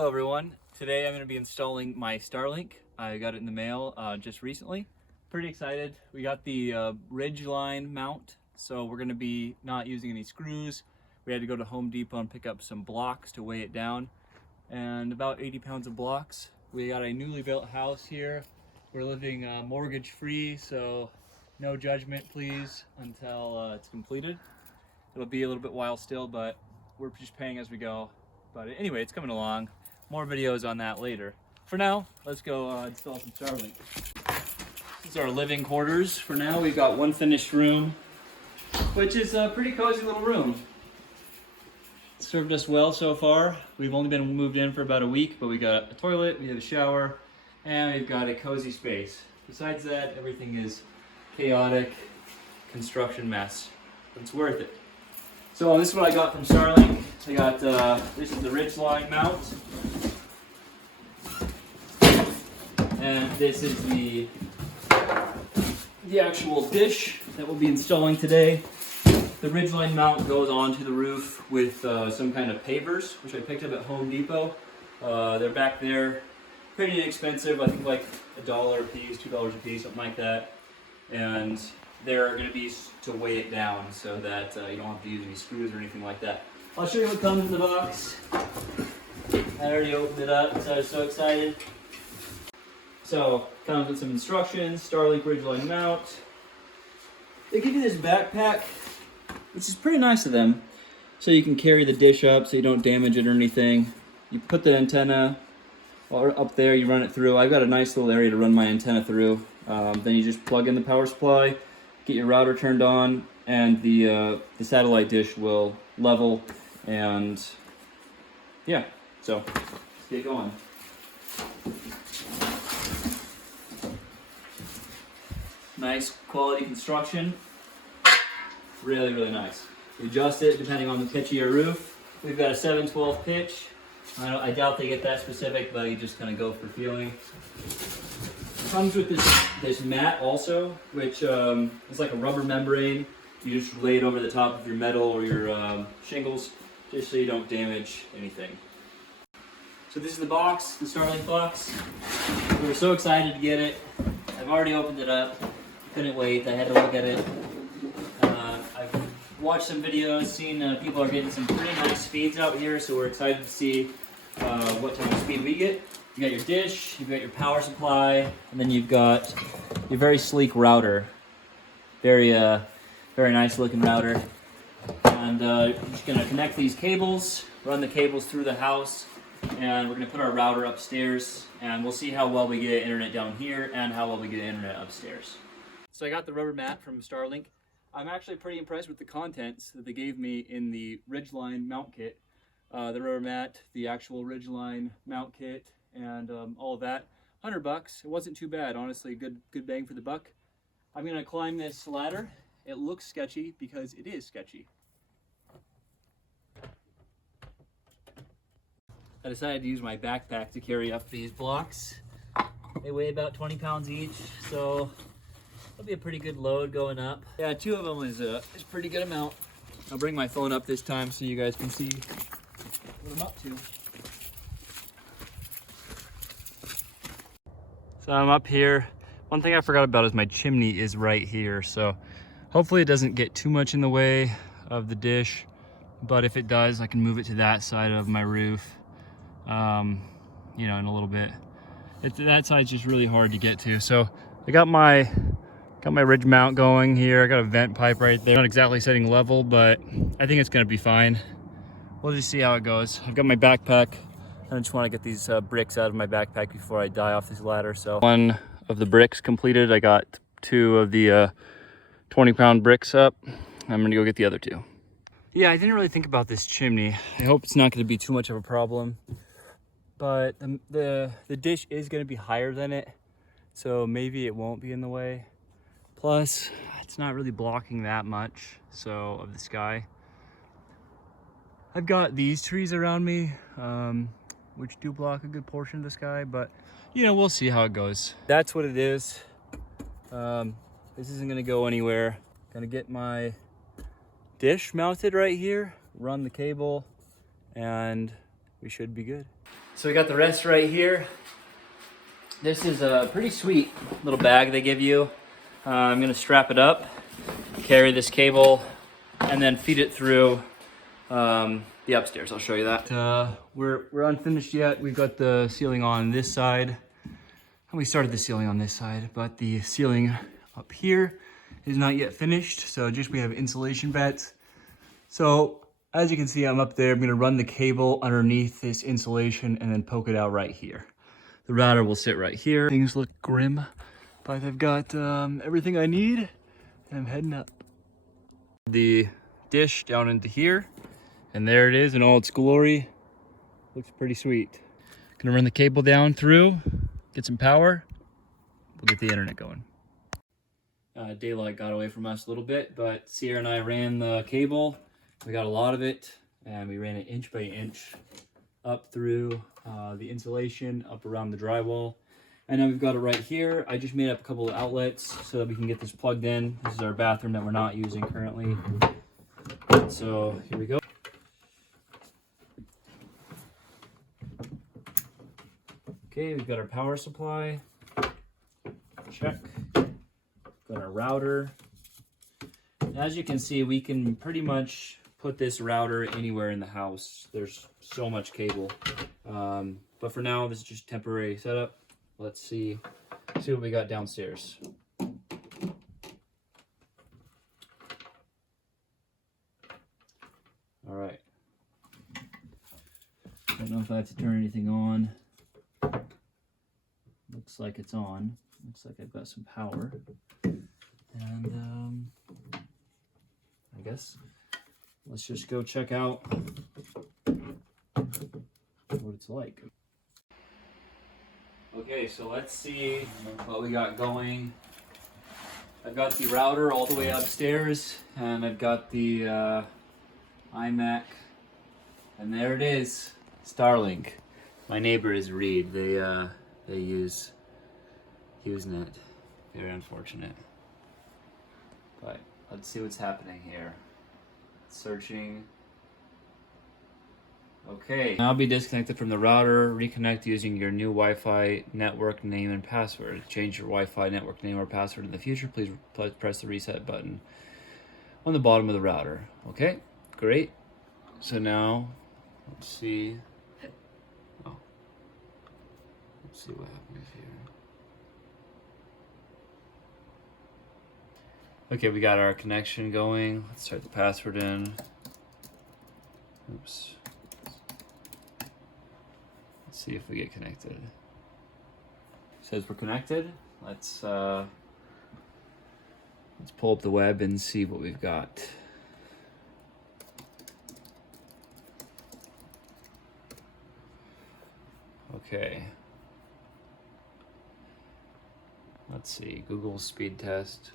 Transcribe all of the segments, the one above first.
Hello everyone. Today I'm going to be installing my Starlink. I got it in the mail just recently. Pretty excited. We got the Ridgeline mount, so we're going to be not using any screws. We had to go to Home Depot and pick up some blocks to weigh it down, and about 80 pounds of blocks. We got a newly built house here. We're living mortgage free, so no judgment please until it's completed. It'll be a little bit while still, but we're just paying as we go. But anyway, it's coming along. More videos on that later. For now, let's go install some Starlink. This is our living quarters. For now, we've got one finished room, which is a pretty cozy little room. It's served us well so far. We've only been moved in for about a week, but we got a toilet, we have a shower, and we've got a cozy space. Besides that, everything is chaotic construction mess, but it's worth it. So this is what I got from Starlink. I got, this is the Ridgeline mount. And this is the actual dish that we'll be installing today. The Ridgeline mount goes onto the roof with some kind of pavers, which I picked up at Home Depot. They're back there, pretty inexpensive, I think like $1 a piece, $2 a piece, something like that. And they're going to be to weigh it down so that you don't have to use any screws or anything like that. I'll show you what comes in the box. I already opened it up, so I was so excited. So, comes with some instructions, Starlink Ridgeline mount. They give you this backpack, which is pretty nice of them, so you can carry the dish up so you don't damage it or anything. You put the antenna up there, you run it through. I've got a nice little area to run my antenna through. Then you just plug in the power supply, get your router turned on, and the satellite dish will level, and yeah, so let's get going. Nice quality construction, really, really nice. You adjust it depending on the pitch of your roof. We've got a 7/12 pitch. I doubt they get that specific, but you just kind of go for feeling. Comes with this mat also, which is like a rubber membrane. You just lay it over the top of your metal or your shingles, just so you don't damage anything. So this is the box, the Starlink box. We were so excited to get it. I've already opened it up. Couldn't wait. I had to look at it. I've watched some videos, seen people are getting some pretty nice speeds out here, so we're excited to see what type of speed we get. You got your dish, you've got your power supply, and then you've got your very sleek router. Very nice looking router. And we're just gonna connect these cables, run the cables through the house, and we're gonna put our router upstairs, and we'll see how well we get internet down here and how well we get internet upstairs. So I got the rubber mat from Starlink. I'm actually pretty impressed with the contents that they gave me in the Ridgeline mount kit. The rubber mat, the actual Ridgeline mount kit, and all of that. $100. It wasn't too bad, honestly. Good bang for the buck. I'm gonna climb this ladder. It looks sketchy because it is sketchy. I decided to use my backpack to carry up these blocks. They weigh about 20 pounds each, so it'll be a pretty good load going up. Yeah, 2 of them is a pretty good amount. I'll bring my phone up this time so you guys can see what I'm up to. So I'm up here. One thing I forgot about is my chimney is right here, so hopefully it doesn't get too much in the way of the dish, but if it does, I can move it to that side of my roof, you know, in a little bit. That side's just really hard to get to. So I got my ridge mount going here. I got a vent pipe right there. Not exactly setting level, but I think it's gonna be fine. We'll just see how it goes. I've got my backpack. I just want to get these bricks out of my backpack before I die off this ladder. So one of the bricks completed. I got 2 of the 20-pound bricks up. I'm gonna go get the other 2. Yeah, I didn't really think about this chimney. I hope it's not gonna be too much of a problem, but the dish is gonna be higher than it, so maybe it won't be in the way. Plus, it's not really blocking that much of the sky. I've got these trees around me, which do block a good portion of the sky, but you know, we'll see how it goes. That's what it is. This isn't gonna go anywhere. Gonna get my dish mounted right here, run the cable, and we should be good. So we got the rest right here. This is a pretty sweet little bag they give you. I'm gonna strap it up, carry this cable, and then feed it through the upstairs. I'll show you that. We're unfinished yet. We've got the ceiling on this side. And we started the ceiling on this side, but the ceiling up here is not yet finished. So just we have insulation beds. So as you can see, I'm up there. I'm gonna run the cable underneath this insulation and then poke it out right here. The router will sit right here. Things look grim, but I've got everything I need, and I'm heading up. The dish down into here, and there it is in all its glory. Looks pretty sweet. Gonna run the cable down through, get some power. We'll get the internet going. Daylight got away from us a little bit, but Sierra and I ran the cable. We got a lot of it, and we ran it inch by inch up through the insulation, up around the drywall. And now we've got it right here. I just made up a couple of outlets so that we can get this plugged in. This is our bathroom that we're not using currently. So here we go. Okay, we've got our power supply. Check. Got our router. As you can see, we can pretty much put this router anywhere in the house. There's so much cable. But for now, this is just temporary setup. Let's see what we got downstairs. All right. I don't know if I have to turn anything on. Looks like it's on. Looks like I've got some power. And I guess let's just go check out what it's like. Okay, so let's see what we got going. I've got the router all the way upstairs, and I've got the iMac, and there it is, Starlink. My neighbor is Reed. They use HughesNet. Very unfortunate. But let's see what's happening here. Searching. Okay. Now be disconnected from the router. Reconnect using your new Wi-Fi network name and password. Change your Wi-Fi network name or password in the future. Please press the reset button on the bottom of the router. Okay, great. So now, let's see. Oh. Let's see what happens here. Okay, we got our connection going. Let's start the password in. Oops. Let's see if we get connected. It says we're connected. Let's pull up the web and see what we've got. Okay. Let's see, Google speed test.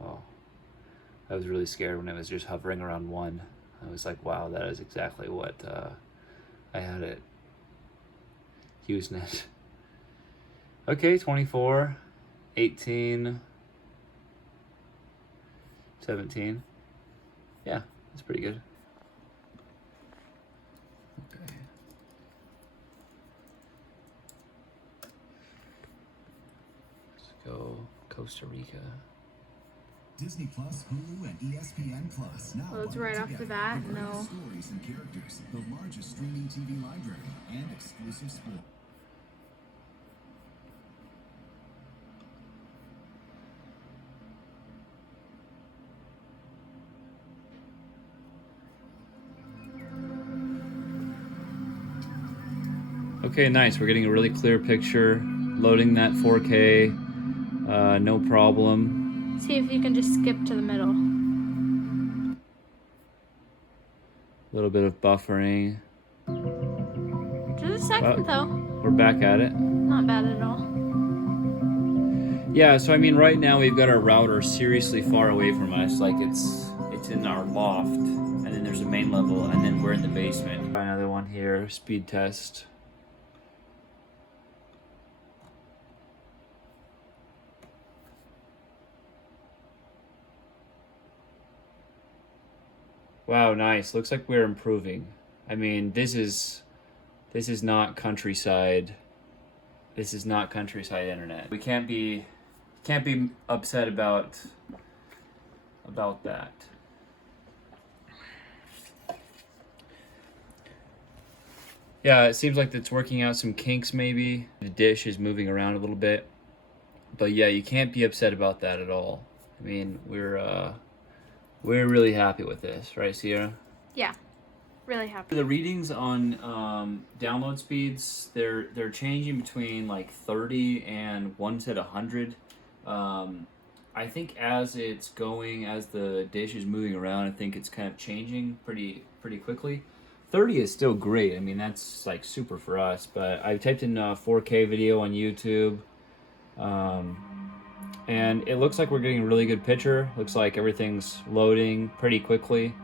Oh, I was really scared when it was just hovering around 1. I was like, wow, that is exactly what I had at HughesNet. Okay, 24, 18, 17. Yeah, that's pretty good. Okay. Let's go Costa Rica. Disney Plus, Hulu, and ESPN Plus. Now well, it's right off the bat. No. Stories and characters, the largest streaming TV library, and exclusive sport. Okay, nice. We're getting a really clear picture. Loading that 4K, no problem. See if you can just skip to the middle. A little bit of buffering. Just a second, though. We're back at it. Not bad at all. Yeah, so I mean, right now we've got our router seriously far away from us. Like it's in our loft, and then there's a main level, and then we're in the basement. Try another one here, speed test. Wow, nice. Looks like we're improving. I mean, this is not countryside. This is not countryside internet. We can't be upset about that. Yeah, it seems like it's working out some kinks maybe. The dish is moving around a little bit. But yeah, you can't be upset about that at all. I mean, we're really happy with this, right, Sierra? Yeah, really happy. The readings on download speeds, they're changing between like 30 and 1 to 100. I think as it's going, as the dish is moving around, I think it's kind of changing pretty quickly. 30 is still great. I mean, that's like super for us. But I typed in 4K video on YouTube, and it looks like we're getting a really good picture. Looks like everything's loading pretty quickly.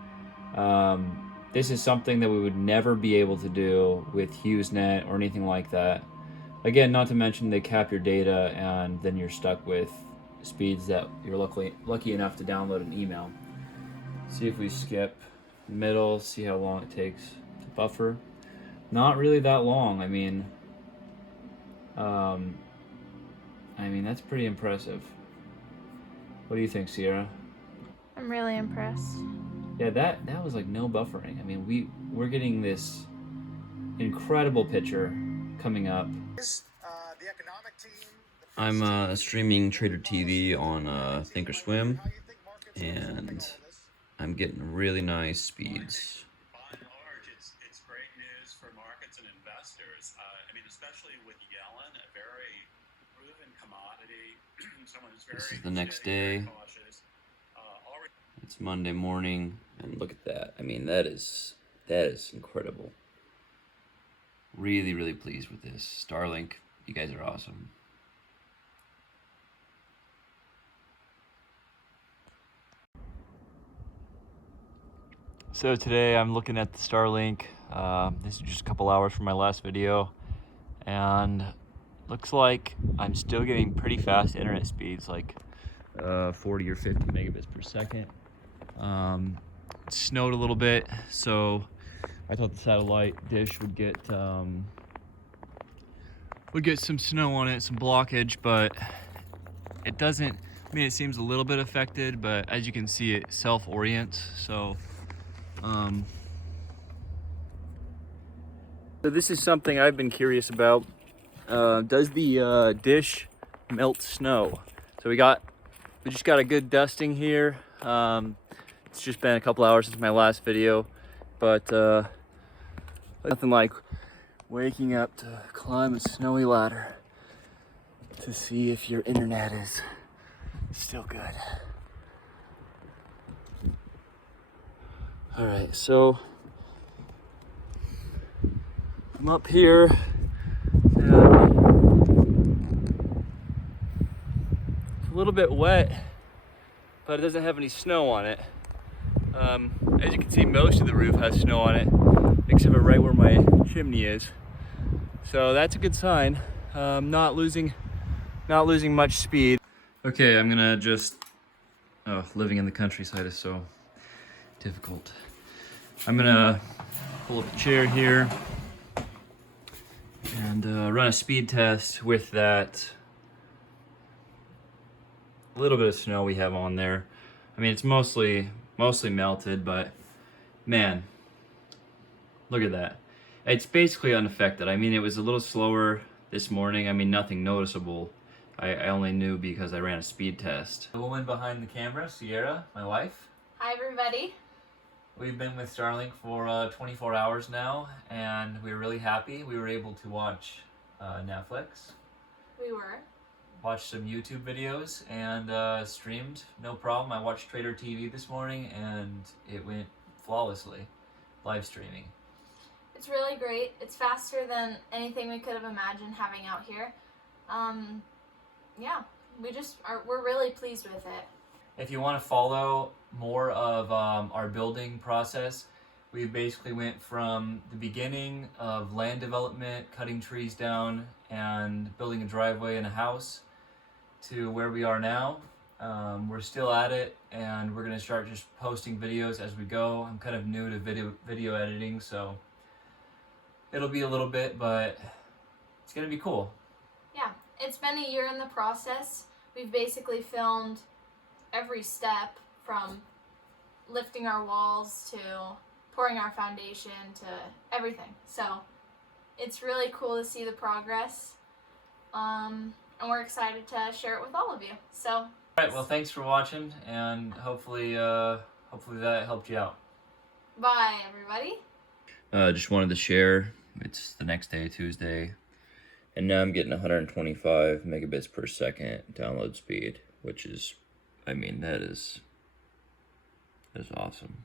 This is something that we would never be able to do with HughesNet or anything like that. Again, not to mention they cap your data, and then you're stuck with speeds that you're lucky enough to download an email. See if we skip middle, see how long it takes to buffer. Not really that long. I mean, that's pretty impressive. What do you think, Sierra? I'm really impressed. Yeah, that was like no buffering. I mean, we're getting this incredible picture coming up. I'm streaming Trader TV on Thinkorswim, and I'm getting really nice speeds. By and large, it's great news for markets and investors. I mean, especially with Yellen, a very proven commodity, someone who's very This is the next steady, day. very cautious. It's Monday morning, and look at that. I mean, that is incredible. Really, really pleased with this. Starlink, you guys are awesome. So today I'm looking at the Starlink. This is just a couple hours from my last video, and looks like I'm still getting pretty fast internet speeds, like 40 or 50 megabits per second. It snowed a little bit, so I thought the satellite dish would get some snow on it, some blockage, but it doesn't. I mean, it seems a little bit affected, but as you can see, it self-orients. So this is something I've been curious about. Does the dish melt snow? So we just got a good dusting here. It's just been a couple hours since my last video, but nothing like waking up to climb a snowy ladder to see if your internet is still good. All right, so I'm up here. It's a little bit wet, but it doesn't have any snow on it. As you can see, most of the roof has snow on it, except for right where my chimney is. So that's a good sign. Not losing much speed. Okay, I'm gonna just. Oh, living in the countryside is so difficult. I'm gonna pull up a chair here and run a speed test with that little bit of snow we have on there. I mean, it's mostly melted, but man, look at that. It's basically unaffected. I mean, it was a little slower this morning. I mean, nothing noticeable. I only knew because I ran a speed test. The woman behind the camera, Sierra, my wife. Hi, everybody. We've been with Starlink for 24 hours now, and we're really happy. We were able to watch Netflix, We were. watched some YouTube videos, and streamed, no problem. I watched Trader TV this morning, and it went flawlessly, live streaming. It's really great. It's faster than anything we could have imagined having out here. Yeah, we're really pleased with it. If you want to follow more of our building process, we basically went from the beginning of land development, cutting trees down, and building a driveway and a house, to where we are now. We're still at it, and we're gonna start just posting videos as we go. I'm kind of new to video editing, so it'll be a little bit, but it's gonna be cool. Yeah, it's been a year in the process. We've basically filmed every step from lifting our walls to pouring our foundation to everything. So it's really cool to see the progress. And we're excited to share it with all of you. So, All right, well, thanks for watching, and hopefully that helped you out. bye, everybody. Just wanted to share. It's the next day, Tuesday, and now I'm getting 125 megabits per second download speed, which is, I mean, that is awesome.